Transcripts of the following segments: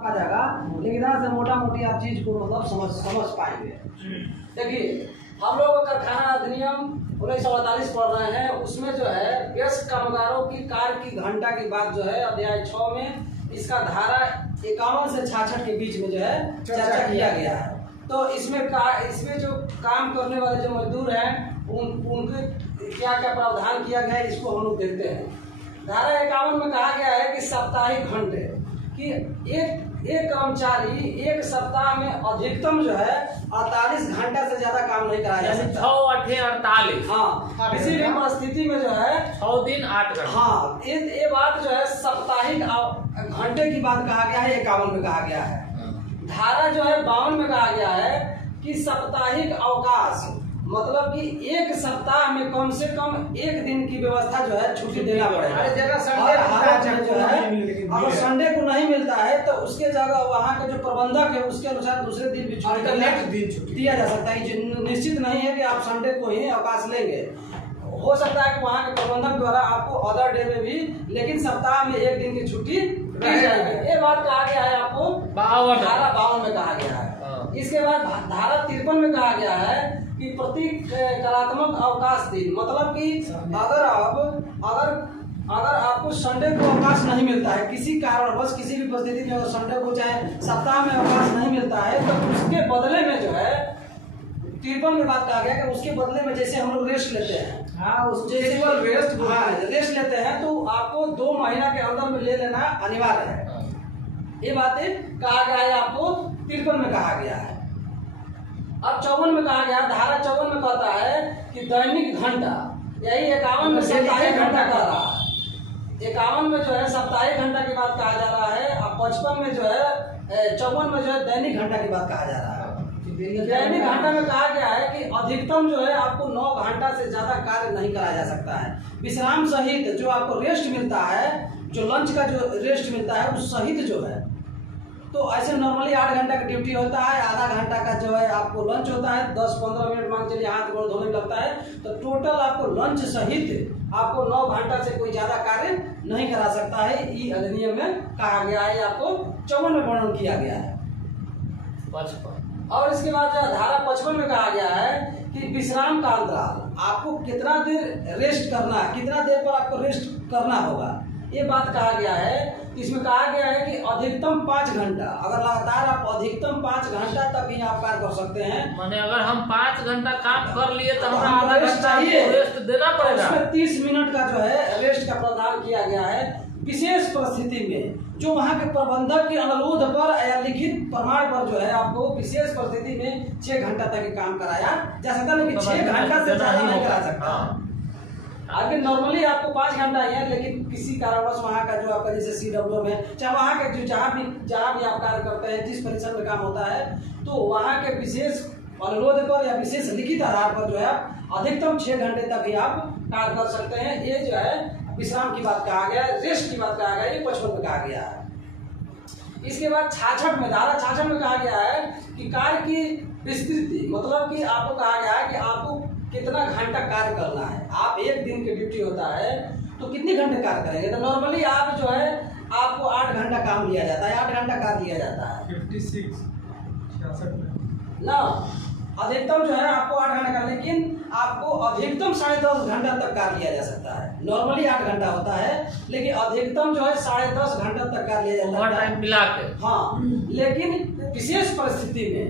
आ जाएगा, लेकिन यहाँ से मोटा मोटी आप चीज को मतलब समझ पाएंगे। देखिए हम लोग कारखाना अधिनियम 1948 पढ़ रहे हैं, उसमें जो है वयस्क कामगारों की कार्य की घंटा की बात जो है अध्याय 6 में इसका धारा 51 से 66 के बीच में जो है चर्चा किया गया है। तो इसमें जो काम करने वाले जो मजदूर हैं उनके क्या क्या प्रावधान किया गया है, इसको हम लोग देखते हैं। धारा 51 में कहा गया है कि साप्ताहिक घंटे कि एक कर्मचारी एक सप्ताह में अधिकतम जो है 48 घंटा से ज्यादा काम नहीं कराया जा सकता। 6-8-48। हाँ, किसी भी परिस्थिति में जो है 6 दिन 8 घंटे। हाँ, ये बात जो है साप्ताहिक घंटे की बात कहा गया है, 51 में कहा गया है। धारा जो है 52 में कहा गया है कि साप्ताहिक अवकाश मतलब कि एक सप्ताह में कम से कम एक दिन की व्यवस्था जो है छुट्टी देना पड़ेगा। अगर संडे को नहीं मिलता है तो उसके जगह वहाँ के जो प्रबंधक है उसके अनुसार दूसरे दिन भी छुट्टी दिया जा सकता है। निश्चित नहीं है कि आप संडे को ही अवकाश लेंगे, हो सकता है कि वहाँ के प्रबंधक द्वारा आपको अदर डे में भी, लेकिन सप्ताह में एक दिन की छुट्टी दी जाएगी। ये बात कहा गया है आपको धारा 52 में कहा गया है। इसके बाद धारा 53 में कहा गया है कि प्रति कलात्मक अवकाश दिन मतलब कि अगर आपको संडे को अवकाश नहीं मिलता है किसी कारणवश, किसी भी परिस्थिति में अगर संडे को चाहे सप्ताह में अवकाश नहीं मिलता है तो उसके बदले में जो है 53 में बात कहा गया कि उसके बदले में जैसे हम लोग रेस्ट लेते हैं, रेस्ट लेते हैं तो आपको 2 महीना के अंदर में ले लेना अनिवार्य है। ये बातें कहा गया है, आपको 53 में कहा गया है। अब 54 में कहा गया, धारा 54 में कहता है कि दैनिक घंटा, यही 51 में साप्ताहिक घंटा कह रहा है। 51 में जो है साप्ताहिक घंटा की बात कहा जा रहा है, और 55 में जो है 54 में जो है दैनिक घंटा की बात कहा जा रहा है। दैनिक घंटा में कहा गया है कि अधिकतम जो है आपको 9 घंटा से ज्यादा कार्य नहीं कराया जा सकता है। विश्राम सहित जो आपको रेस्ट मिलता है, जो लंच का जो रेस्ट मिलता है उस सहित जो है, तो ऐसे नॉर्मली 8 घंटा का ड्यूटी होता है, आधा घंटा का जो है आपको लंच होता है, 10-15 मिनट मान चलिए हाथ गोड़ धोने में लगता है, तो टोटल आपको लंच सहित आपको 9 घंटा से कोई ज्यादा कार्य नहीं करा सकता है। ये अधिनियम में कहा गया है, आपको 54 में वर्णन किया गया है। 55 और इसके बाद धारा 55 में कहा गया है कि विश्राम का अंतराल आपको कितना देर रेस्ट करना है, कितना देर पर आपको रेस्ट करना होगा, ये बात कहा गया है। इसमें कहा गया है कि अधिकतम 5 घंटा, अगर लगातार आप अधिकतम 5 घंटा तक ही आप कार्य कर सकते हैं। माने अगर हम 5 घंटा काम कर लिए तो हमें आधा घंटा रेस्ट देना पड़ेगा। उसमें 30 मिनट का जो है रेस्ट का प्रावधान किया गया है। विशेष परिस्थिति में जो वहाँ के प्रबंधक के अनुरोध पर या लिखित प्रमाण पर जो है आपको विशेष परिस्थिति में 6 घंटा तक काम कराया जा सकता है, लेकिन 6 घंटा से ज्यादा नहीं करा सकता। आगे नॉर्मली आपको 5 घंटा ही है, लेकिन किसी कारणवश वहाँ का जो आपका जैसे CWM है, चाहे वहाँ के जो जहाँ भी आप कार्य करते हैं, जिस परिसर में काम होता है, तो वहाँ के विशेष अनुरोध पर या विशेष लिखित आधार पर जो है अधिकतम 6 घंटे तक ही आप कार्य कर सकते हैं। ये जो है विश्राम की बात कहा गया है, रेस्ट की बात कहा गया है, ये 55 में कहा गया है। इसके बाद 66 में, धारा 66 में कहा गया है कि कार्य की विस्तृति मतलब कि आपको कहा गया है कि आपको कितना घंटा कार्य करना है। आप एक दिन की ड्यूटी होता है तो कितने घंटे कार्य करेंगे, तो नॉर्मली आप जो है आपको 8 घंटा काम लिया जाता है, 8 घंटा कार्य लिया जाता है 56 ना। अधिकतम जो है आपको 8 घंटा का, लेकिन आपको अधिकतम 10.5 घंटा तक कार्य लिया जा सकता है। नॉर्मली 8 घंटा होता है, लेकिन अधिकतम जो है 10.5 घंटा तक कार्य लिया जाता है टाइम मिला के। हाँ, लेकिन विशेष परिस्थिति में,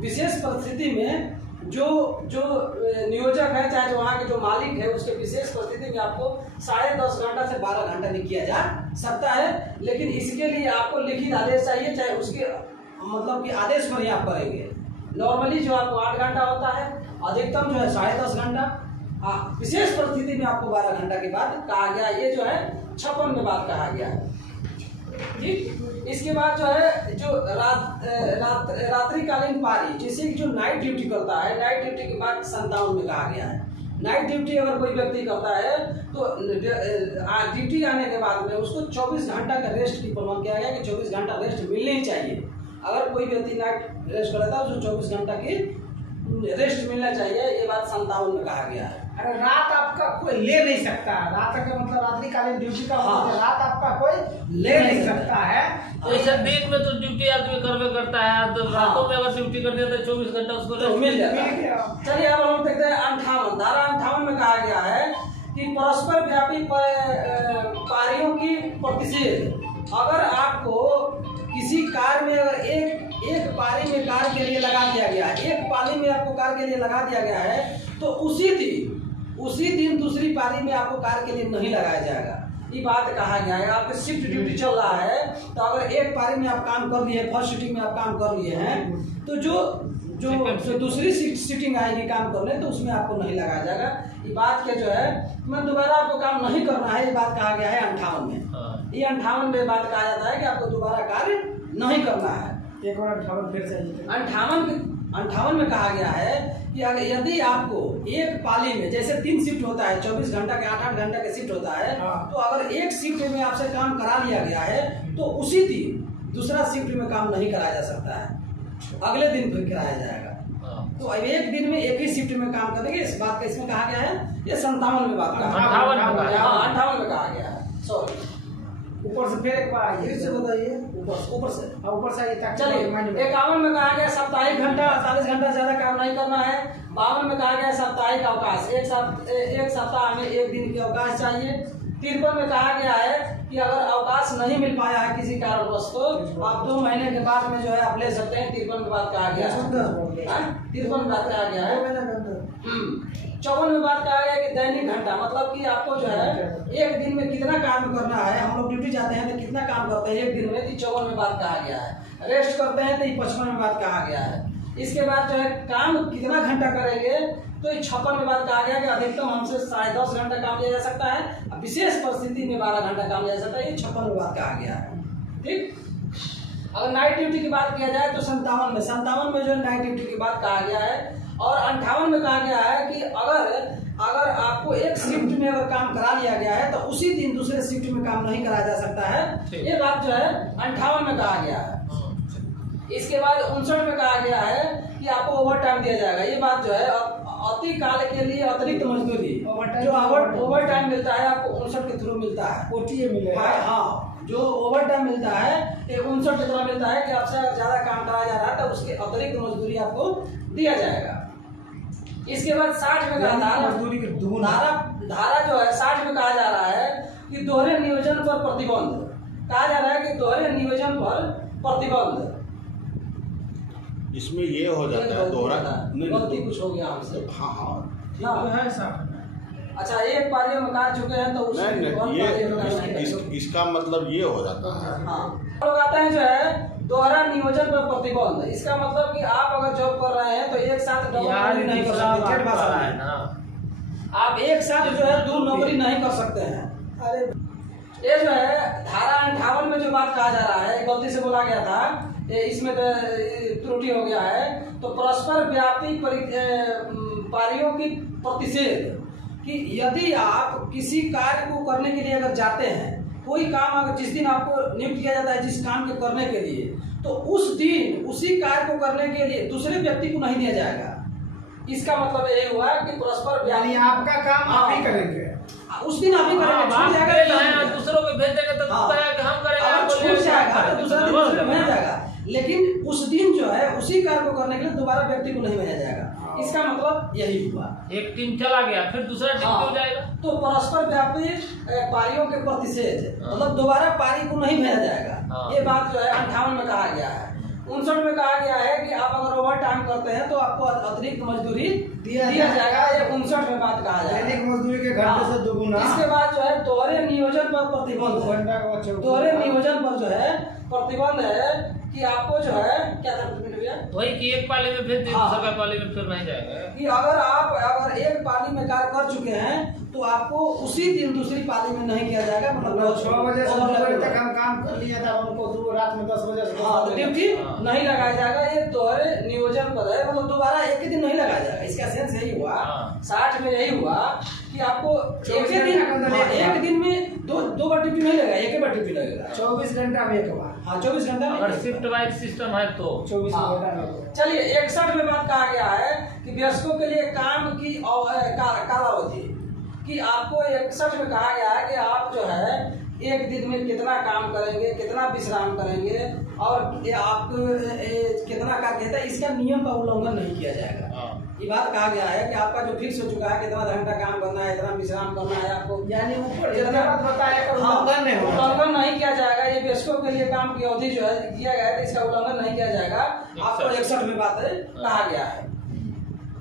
विशेष परिस्थिति में जो नियोजक है, चाहे जो वहाँ के जो मालिक है, उसके विशेष परिस्थिति में आपको 10.5 घंटा से 12 घंटा भी किया जा सकता है, लेकिन इसके लिए आपको लिखित आदेश चाहिए, चाहे उसके मतलब कि आदेश पर ही आप करेंगे। नॉर्मली जो आपको 8 घंटा होता है, अधिकतम जो है 10.5 घंटा, विशेष परिस्थिति में आपको 12 घंटा के बाद कहा गया। ये जो है 56 में बात कहा गया है। ठीक, इसके बाद जो है जो रात्रिकालीन पारी, जैसे जो नाइट ड्यूटी करता है, नाइट ड्यूटी के बाद 57 में कहा गया है। नाइट ड्यूटी अगर कोई व्यक्ति करता है तो ड्यूटी आने के बाद में उसको 24 घंटा का रेस्ट की प्रबंध किया गया कि 24 घंटा रेस्ट मिलने ही चाहिए। अगर कोई व्यक्ति नाइट रेस्ट कर लेता है उसको 24 घंटा की रेस्ट मिलना चाहिए, ये बात 57 में कहा गया है। अरे रात आपका कोई ले नहीं सकता है, रात का मतलब रात्रिकालीन ड्यूटी का हाँ। मतलब रात आपका कोई ले नहीं सकता है। तो ऐसे दिन में तो ड्यूटी आदमी करवे करता है, तो रातों में अगर ड्यूटी कर दिया तो 24 घंटा उसको तो रेस्ट मिल जाता मिल है। गया। चलिए अब हम देखते हैं 58 धारा 58 में कहा गया है कि परस्पर व्यापी पारियों की प्रतिषेध। अगर आपको किसी कार्य में अगर एक पारी में कार्य के लिए लगा दिया गया है, एक पाली में आपको कार्य के लिए लगा दिया गया है, तो उसी दिन दूसरी पारी में आपको कार्य के लिए नहीं लगाया जाएगा। ये बात कहा गया है। आपके शिफ्ट ड्यूटी चल रहा है, तो अगर एक पारी में आप काम कर लिए, फर्स्ट सीटिंग में आप काम कर लिए हैं, तो जो दूसरी सीटिंग आएगी काम करने, तो उसमें आपको नहीं लगाया जाएगा। ये बात के जो है मैं दोबारा आपको काम नहीं करना है, ये बात कहा गया है 58 में। ये 58 में बात कहा जाता है कि आपको दोबारा कार्य नहीं करना है। एक बार 58 फिर से 58 में कहा गया है कि अगर यदि आपको एक पाली में जैसे 3 शिफ्ट होता है, 24 घंटा के 8-8 घंटा के शिफ्ट होता है, तो अगर एक शिफ्ट में आपसे काम करा लिया गया है, तो उसी दिन दूसरा शिफ्ट में काम नहीं कराया जा सकता है, अगले दिन फिर कराया जाएगा। तो अब एक दिन में एक ही शिफ्ट में काम करेंगे। इस बात का इसमें कहा गया है, ये 57 में बात कहा 58 में कहा गया है। सॉरी, ऊपर से फिर एक बार आइए, फिर से बताइए, ऊपर से आइए ताकि चलिए। 51 में कहा गया साप्ताहिक घंटा 48 घंटा ज्यादा काम नहीं करना है। 52 में कहा गया साप्ताहिक अवकाश, एक सप्ताह में एक दिन की अवकाश चाहिए। 53 में कहा गया है कि अगर अवकाश नहीं मिल पाया है किसी कारणवश, तो आप 2 महीने के बाद में जो है आप ले सकते हैं। 53 में बात कहा गया है, 53 में बात कहा गया है। 54 में बात कहा गया कि दैनिक घंटा, मतलब कि आपको जो है एक दिन में कितना काम करना है। हम लोग ड्यूटी जाते हैं तो कितना काम करते हैं एक दिन में, 54 में बात कहा गया है। रेस्ट करते हैं तो 55 में बात कहा गया है। इसके बाद जो है काम कितना घंटा करेंगे, तो 56 में बात कहा गया कि अधिकतम हमसे 10.5 घंटा काम लिया जा सकता है, विशेष परिस्थिति में 12 घंटा काम लिया जा सकता है। ये 56 में बात कहा गया है। ठीक, अगर नाइट ड्यूटी की बात किया जाए तो 57 में जो है नाइट ड्यूटी की बात कहा गया है। और 58 में कहा गया है कि अगर आपको एक शिफ्ट में अगर काम करा लिया गया है, तो उसी दिन दूसरे शिफ्ट में काम नहीं कराया जा सकता है। ये बात जो है 58 में कहा गया है। इसके बाद 59 में कहा गया है कि आपको ओवर टाइम दिया जाएगा। ये बात जो है अति काल के लिए अतिरिक्त मजदूरी जो ओवर टाइम मिलता है आपको 59 के थ्रू मिलता है। ओटीए मिलेगा। हाँ, जो ओवर टाइम मिलता है ये 59 के तरह मिलता है कि आपसे अगर ज्यादा काम कराया जा रहा है तो उसके अतिरिक्त मजदूरी आपको दिया जाएगा। इसके बाद 60 में मजदूरी के दुगुना धारा जो है 60 में कहा जा रहा है कि दोहरे नियोजन पर प्रतिबंध। कहा जा रहा है कि दोहरे नियोजन पर प्रतिबंध। इसमें ये हो जाता है दोहरा गलती कुछ हो गया हमसे। हाँ है साहब। अच्छा, एक पारियों में काट चुके हैं तो नहीं, इसका मतलब ये हो जाता है। हाँ, लोग आते हैं जो है दोहरा नियोजन पर प्रतिबंध। इसका मतलब कि आप अगर जॉब कर रहे हैं तो एक साथ डबल नौकरी नहीं कर सकते। आप एक साथ जो है 2 नौकरी नहीं कर सकते हैं। अरे ये जो है धारा 58 में जो बात कहा जा रहा है, गलती से बोला गया था, इसमें त्रुटि हो गया है। तो परस्पर व्यापी पारियों की प्रतिषेध कि यदि आप किसी कार्य को करने के लिए अगर जाते हैं, कोई काम अगर जिस दिन आपको नियुक्त किया जाता है जिस काम के करने के लिए, तो उस दिन उसी कार्य को करने के लिए दूसरे व्यक्ति को नहीं दिया जाएगा। इसका मतलब यही हुआ कि परस्पर यानी आपका काम आप ही करेंगे, उस दिन आप ही करेंगे। छूट जाएगा दूसरों को भेज देंगे तो हम करेंगे, छूट जाएगा तो दूसरा दिन दूसरे को भेजा जाएगा। लेकिन उस दिन जो है उसी कार्य को करने के लिए दोबारा व्यक्ति को नहीं भेजा जाएगा। इसका मतलब यही हुआ। एक टीम चला गया फिर दूसरा टीम हो जाएगा। तो परस्पर व्यापी पारियों के प्रतिषेध मतलब दोबारा पारी को नहीं भेजा जाएगा। ये बात जो है 58 में कहा गया है। 59 में कहा गया है कि आप अगर ओवर टाइम करते हैं तो आपको अतिरिक्त मजदूरी दिया जाएगा। ये 59 में बात कहा जाएगा। दैनिक मजदूरी के घंटे से दुगुना। इसके बाद जो है दोहरे नियोजन पर प्रतिबंध। दोहरे नियोजन पर जो है प्रतिबंध है कि आपको जो है क्या था भैया, वही कि एक पाली में फिर दूसरा पाली में फिर नहीं जाएगा। कि अगर एक पाली में कार्य कर चुके हैं तो आपको उसी दिन दूसरी पाली में नहीं किया जाएगा। मतलब 6 बजे से 2 बजे तक हम काम कर लिया था, उनको रात में 10 बजे से ड्यूटी नहीं लगाया जाएगा। ये दोहरे नियोजन पर है, मतलब दोबारा एक ही दिन नहीं लगाया जाएगा। इसका सेंस यही हुआ 60 में यही हुआ कि आपको एक दिन में 2 बार ड्यूटी नहीं लगेगा, एक ही बार ड्यूटी लगेगा। 24 घंटा में एक बार। हाँ 24 घंटा नहीं अगर किया शिफ्ट वाइज सिस्टम है तो 24 हाँ। घंटा में। चलिए 61 में बात कहा गया है कि वयस्कों के लिए काम की कालावधि कि आपको 61 में कहा गया है कि आप जो है एक दिन में कितना काम करेंगे, कितना विश्राम करेंगे और आपको कितना का कहता है, इसका नियम का उल्लंघन नहीं किया जाएगा। ये बात कहा गया है कि आपका जो फिक्स हो चुका है कितना घंटा काम करना है, इतना विश्राम करना है आपको, यानी ऊपर जितना जितना बात बताया कि उल्लंघन नहीं होगा। उल्लंघन नहीं किया जाएगा। ये वयस्कों के लिए काम की अवधि जो है दिया गया है, तो इसका उल्लंघन नहीं किया जाएगा। आपको 61 में बात कहा गया है।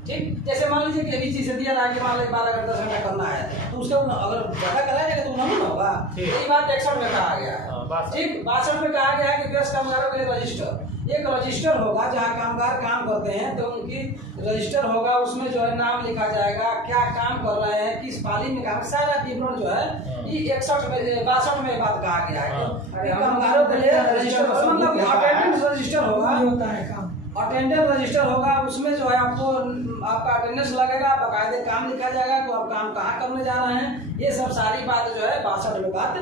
ठीक, जैसे मान लीजिए कि अभी चीज दिया रहा कि मान लीजिए 12 घंटा 10 घंटा करना है, तो उसका अगर ज्यादा कराया जाएगा तो उल्लंघन होगा। ये बात 61 में कहा गया है। ठीक, 62 में कहा गया है कि वयस्क कामगारों के लिए रजिस्टर, एक रजिस्टर होगा जहाँ कामगार काम करते हैं तो उनकी रजिस्टर होगा, उसमें जो है नाम लिखा जाएगा, क्या काम कर रहे हैं, किस पाली में काम, सारा विवरण जो है ये 61 में 62 में बात कहा गया है कि कामगारों के लिए रजिस्टर मतलब अटेंडेंस रजिस्टर होगा, होता है काम अटेंडेंस रजिस्टर होगा। उसमें जो है आपको आपका अटेंडेंस लगेगा, बाकायदे काम लिखा जाएगा कि आप काम कहाँ करने जा रहे हैं। ये सब सारी बात जो है 62 में बात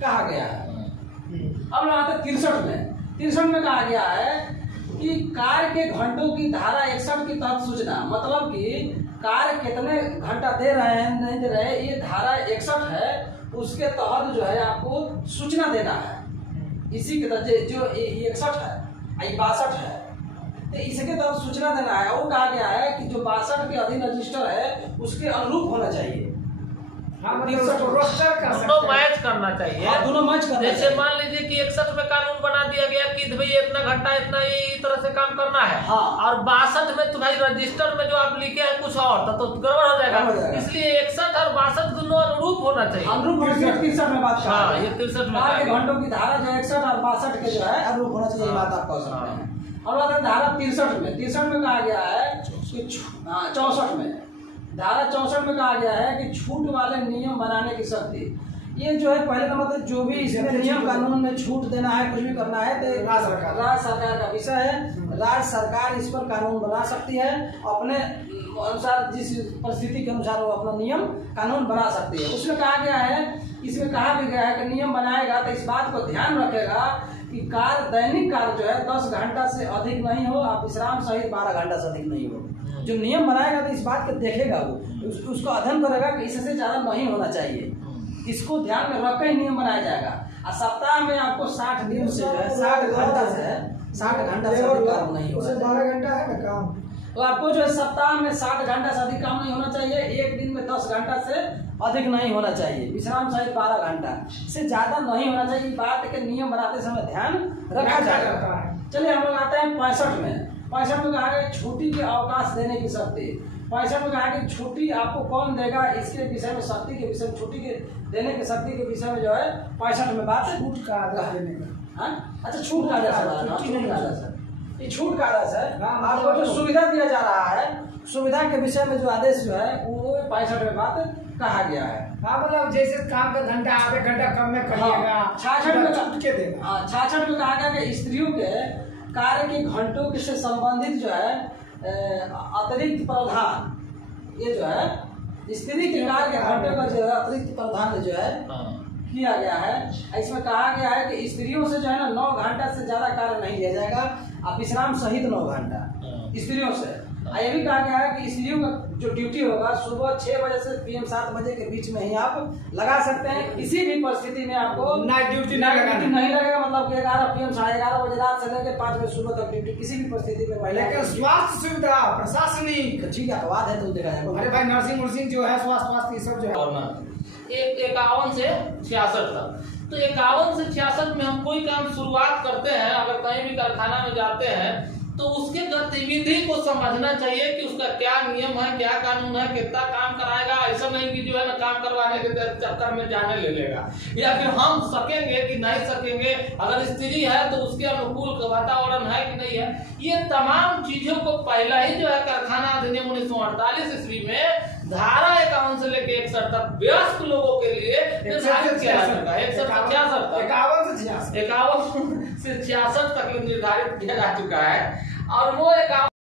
कहा गया है। अब आते 63 में कहा गया है कि कार्य के घंटों की धारा 61 के तहत सूचना, मतलब कि कार्य कितने घंटा दे रहे हैं नहीं दे रहे, ये धारा 61 है, उसके तहत जो है आपको सूचना देना है। इसी के तहत जो 61 है, 62 है, तो इसके तहत सूचना देना है। और कहा गया है कि जो 62 के अधीन रजिस्टर है उसके अनुरूप होना चाहिए। दोनों मैच करना चाहिए। हाँ, दोनों मैच करना जैसे चाहिए। मान लीजिए कि 61 में कानून बना दिया गया कि भाई इतना घंटा इतना ये तरह से काम करना है, हाँ। और 62 में तो भाई रजिस्टर में जो आप लिखे हैं कुछ और तो गड़बड़ हो जाएगा। इसलिए 61 और 62 दोनों अनुरूप होना चाहिए। अनुरूप 63 में बात हाँ, ये 63 में कार्य के घंटों की धारा जो 61 और 62 के जो है अनुरूप होना चाहिए, बात आप कह सकते हैं। और बात है धारा 63 में कहा गया है कि 64 में धारा 64 में कहा गया है कि छूट वाले नियम बनाने की शक्ति। ये जो है पहले नंबर पे जो भी इसमें नियम कानून में छूट देना है, कुछ भी करना है तो राज्य सरकार का विषय है। राज्य सरकार इस पर कानून बना सकती है, अपने अनुसार जिस परिस्थिति के अनुसार वो अपना नियम कानून बना सकती है। उसमें कहा गया है, इसमें कहा भी गया है कि नियम बनाएगा तो इस बात को ध्यान रखेगा कि कार्य दैनिक कार्य जो है 10 घंटा से अधिक नहीं हो, आप विश्राम सहित 12 घंटा से अधिक नहीं हो। जो नियम बनाएगा तो इस बात को देखेगा, वो उसको अध्ययन करेगा कि इससे ज्यादा नहीं होना चाहिए, इसको ध्यान में रख कर नियम बनाया जाएगा। और सप्ताह में आपको 60 दिन से 60 घंटा से 60 घंटा से अधिक काम नहीं होना चाहिए। 12 घंटा है ना काम, तो आपको जो है सप्ताह में 60 घंटा से अधिक काम नहीं होना चाहिए, एक दिन में 10 घंटा से अधिक नहीं होना चाहिए, विश्राम सहित 12 घंटा से ज्यादा नहीं होना चाहिए। बात के नियम बनाते समय ध्यान रखा जाएगा। चलिए हम लोग आते हैं 65 में। 65 में कहा गया छुट्टी के अवकाश देने की शक्ति। 65 में कहा कि छुट्टी आपको कौन देगा, इसके विषय में शक्ति के विषय में छुट्टी के देने की शक्ति के विषय में जो है 65 में बात छूट का आदेश देने का। अच्छा, छूट का आदेश है, छुट्टी नहीं आदेश है, ये छूट का आदेश है। आपको जो सुविधा दिया जा रहा है, सुविधा के विषय में जो आदेश जो है वो 65 में बात कहा गया है। हाँ, मतलब जैसे काम का घंटा आधे घंटा कम में करिएगा, 66 में छूट के देगा। हाँ, 66 में कहा गया कि स्त्रियों के कार्य के घंटों से संबंधित जो है अतिरिक्त प्रावधान, ये जो है स्त्री के कार्य के घंटों का जो है अतिरिक्त प्रावधान जो है किया गया है। इसमें कहा गया है कि स्त्रियों से जो है ना 9 घंटा से ज्यादा कार्य नहीं लिया जाएगा, अब विश्राम सहित 9 घंटा स्त्रियों से। ये भी कहा गया है कि स्त्रियों का जो ड्यूटी होगा सुबह 6 बजे से PM 7 बजे के बीच में ही आप लगा सकते हैं। किसी भी परिस्थिति में आपको नाइट ड्यूटी नहीं लगेगा, मतलब कि 11 PM 11:30 बजे रात से लेकर 5 बजे सुबह तक ड्यूटी किसी भी परिस्थिति में महिला। लेकिन स्वास्थ्य सुविधा प्रशासनिक ठीक है, अपवाद है तो देखा जाएगा। अरे भाई नर्सिंग वर्सिंग जो है स्वास्थ्य ये सब जो है 51 से 66 तक। तो 51 से 66 में हम कोई काम शुरुआत करते हैं, अगर कहीं भी कारखाना में जाते हैं तो उसके गतिविधि को समझना चाहिए कि उसका क्या नियम है, क्या कानून है, कितना काम कराएगा। ऐसा नहीं कि जो है ना काम करवाने के चक्कर में जाने ले लेगा, या फिर हम सकेंगे कि नहीं सकेंगे। अगर स्त्री है तो उसके अनुकूल वातावरण है कि नहीं है, ये तमाम चीजों को पहला ही जो है कारखाना अधिनियम 1948 ईस्वी में धारा 51 से लेकर 61 तक वयस्क लोगों के लिए निर्धारित किया जा चुका है। 51 से 66 तक निर्धारित किया जा चुका है। और वो 51